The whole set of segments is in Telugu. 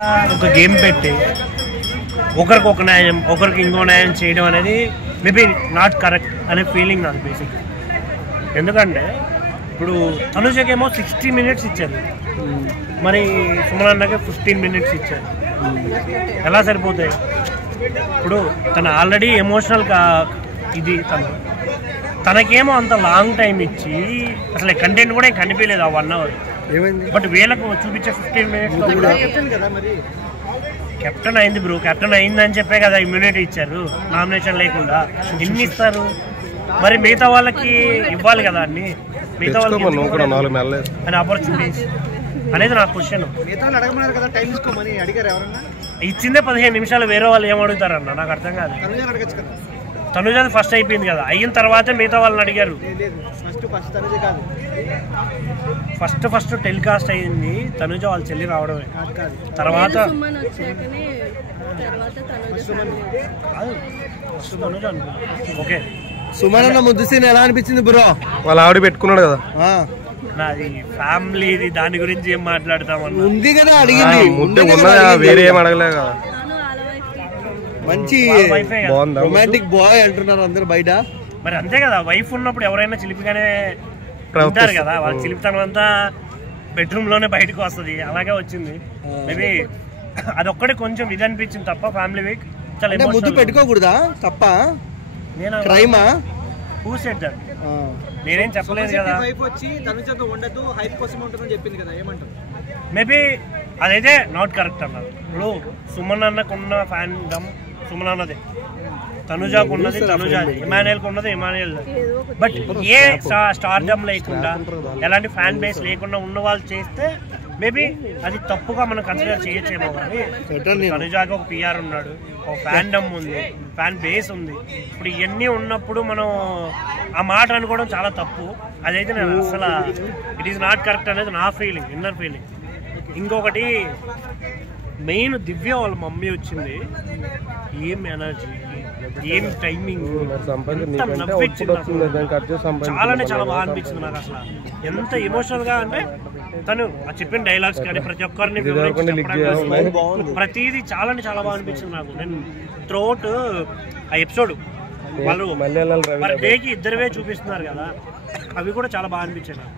ఒక గేమ్ పెట్టి ఒకరికి ఒక న్యాయం ఒకరికి ఇంకో న్యాయం చేయడం అనేది మేబీ నాట్ కరెక్ట్ అనే ఫీలింగ్ నాకు బేసిక్. ఎందుకంటే ఇప్పుడు తనుజకేమో 60 minutes ఇచ్చారు, మరి సుమన్ అన్నకి 15 minutes ఇచ్చారు. ఎలా సరిపోతాయి? ఇప్పుడు తను ఆల్రెడీ ఎమోషనల్ ఇది తనకేమో అంత లాంగ్ టైం ఇచ్చి అసలు కంటెంట్ కూడా కనిపించలేదు ఆ 1 hour. బట్ వీళ్ళకు చూపించే 15 minutes కెప్టెన్ అయింది బ్రో. కెప్టెన్ అయిందని చెప్పే కదా ఇమ్యూనిటీ ఇచ్చారు, నామినేషన్ లేకుండా. ఎన్ని ఇస్తారు మరి? మిగతా వాళ్ళకి ఇవ్వాలి కదా అన్ని. మిగతా వాళ్ళకి అని ఆపర్చునిటీస్ అనేది నా క్వశ్చన్. ఇచ్చిందే 15 నిమిషాలు, వేరే వాళ్ళు ఏం అడుగుతారన్న నాకు అర్థం కాదు. తనుజది ఫస్ట్ అయిపోయింది కదా, అయిన తర్వాతే మిగతా వాళ్ళని అడిగారు. ఫస్ట్ టెలికాస్ట్ అయింది తనుజ వాళ్ళ చెల్లి రావడమే. తర్వాత ఓకే సుమన్ అన్న ముద్దు సీన్ ఎలా అనిపించింది బ్రో? వాళ్ళ ఆవిడ పెట్టుకున్నాడు కదా. నాది ఫ్యామిలీది, దాని గురించి ఏం మాట్లాడతామన్నా. ఉంది కదా అడిగింది, వేరే ఏం అడగలే కదా. మంచి రొమాంటిక్ బాయ్ అంటున్నారు అందరు బయట. మరి అంతే కదా, వైఫ్ ఉన్నప్పుడు ఎవరైనా చిలిపిగానే ఉంటారు కదా. వాళ్ళ చిలిపితనం అంతా బెడ్రూమ్ లోనే బయటకు వస్తుంది, అలాగే వచ్చింది. మేబీ అదొక్కడే కొంచెం ఇది అనిపించింది తప్ప ఫ్యామిలీ వీక్ చాలా ముద్దు పెట్టుకోకూడదా తప్ప? నేను క్రైమా? Who said that? నేనేం చెప్పలేదు కదా. మేబీ అదైతే నాట్ కరెక్ట్ అన్నారు. ఇప్పుడు సుమన్ అన్నకున్న ఫ్యాన్డమ్ సుమన్ అన్నదే, తనుజాకు ఉన్నది తనుజాది, ఇమాన్యుయల్కి ఉన్నది ఇమాన్యుయల్. బట్ ఏ స్టార్డమ్ లేకుండా ఎలాంటి ఫ్యాన్ బేస్ లేకుండా ఉన్న వాళ్ళు చేస్తే మేబీ అది తప్పుగా మనం కన్సిడర్ చేయొచ్చేమో. కానీ తనుజాకి ఒక పిఆర్ ఉన్నాడు, ఒక ఫ్యాన్డమ్ ఉంది, ఫ్యాన్ బేస్ ఉంది. ఇప్పుడు ఇవన్నీ ఉన్నప్పుడు మనం ఆ మాట అనుకోవడం చాలా తప్పు. అదైతే నేను అసలు ఇట్ ఈస్ నాట్ కరెక్ట్ అనేది నా ఫీలింగ్, ఇన్నర్ ఫీలింగ్. ఇంకొకటి మెయిన్ దివ్య వాళ్ళ మమ్మీ వచ్చింది, ఏం ఎనర్జీ, ఏం టైమింగ్, చాలానే చాలా బాగా అనిపించింది నాకు. అసలు ఎంత ఎమోషనల్ గా అంటే తను చెప్పిన డైలాగ్స్ కానీ ప్రతి ఒక్కరిని ప్రతిదీ చాలానే చాలా బాగా అనిపించింది నాకు. నేను త్రూఅవుట్ ఆ ఎపిసోడ్ వాళ్ళు మరి డేకి ఇద్దరువే చూపిస్తున్నారు కదా, అవి కూడా చాలా బాగా అనిపించాయి నాకు.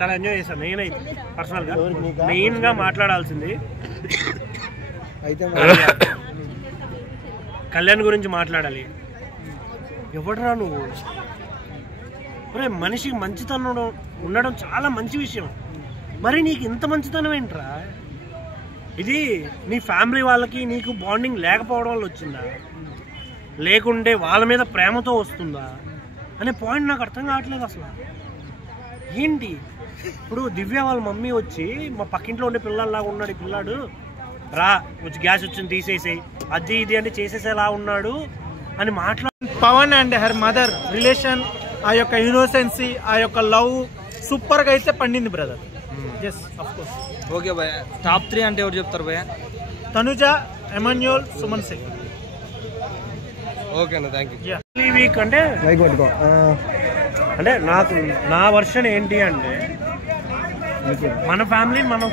చాలా ఎంజాయ్ చేశాను నేనైతే పర్సనల్గా. మెయిన్గా మాట్లాడాల్సింది కళ్యాణ్ గురించి మాట్లాడాలి. ఎవడరా నువ్వు? మనిషికి మంచితనం ఉండడం చాలా మంచి విషయం, మరి నీకు ఇంత మంచితనం ఏంట్రా? ఇది నీ ఫ్యామిలీ వాళ్ళకి నీకు బాండింగ్ లేకపోవడం వల్ల వచ్చిందా, లేకుంటే వాళ్ళ మీద ప్రేమతో వస్తుందా అనే పాయింట్ నాకు అర్థం కావట్లేదు అసలు. ఏంటి ఇప్పుడు దివ్య వాళ్ళ మమ్మీ వచ్చి మా పక్కింట్లో ఉండే పిల్లల్లాగా ఉన్నాడు ఈ పిల్లాడు, రా వచ్చి గ్యాస్ వచ్చింది తీసేసేయి, అది ఇది అంటే చేసేసేలా ఉన్నాడు అని Pavan and her mother relation, ఆ యొక్క ఇన్నోసెన్సీ, ఆ యొక్క లవ్ సూపర్ గా అయితే పండింది brother. Yes of course. Okay భయ్య, టాప్ 3 అంటే ఎవరు చెప్తారు భయ్య? తనుజ, ఎమాన్యుయల్, సుమన్ సింగ్. ఓకే అన్న, థ్యాంక్ యూ. ఈ వీక్ అంటే నాకు నా వర్షన్ ఏంటి అంటే మన ఫ్యామిలీ మనం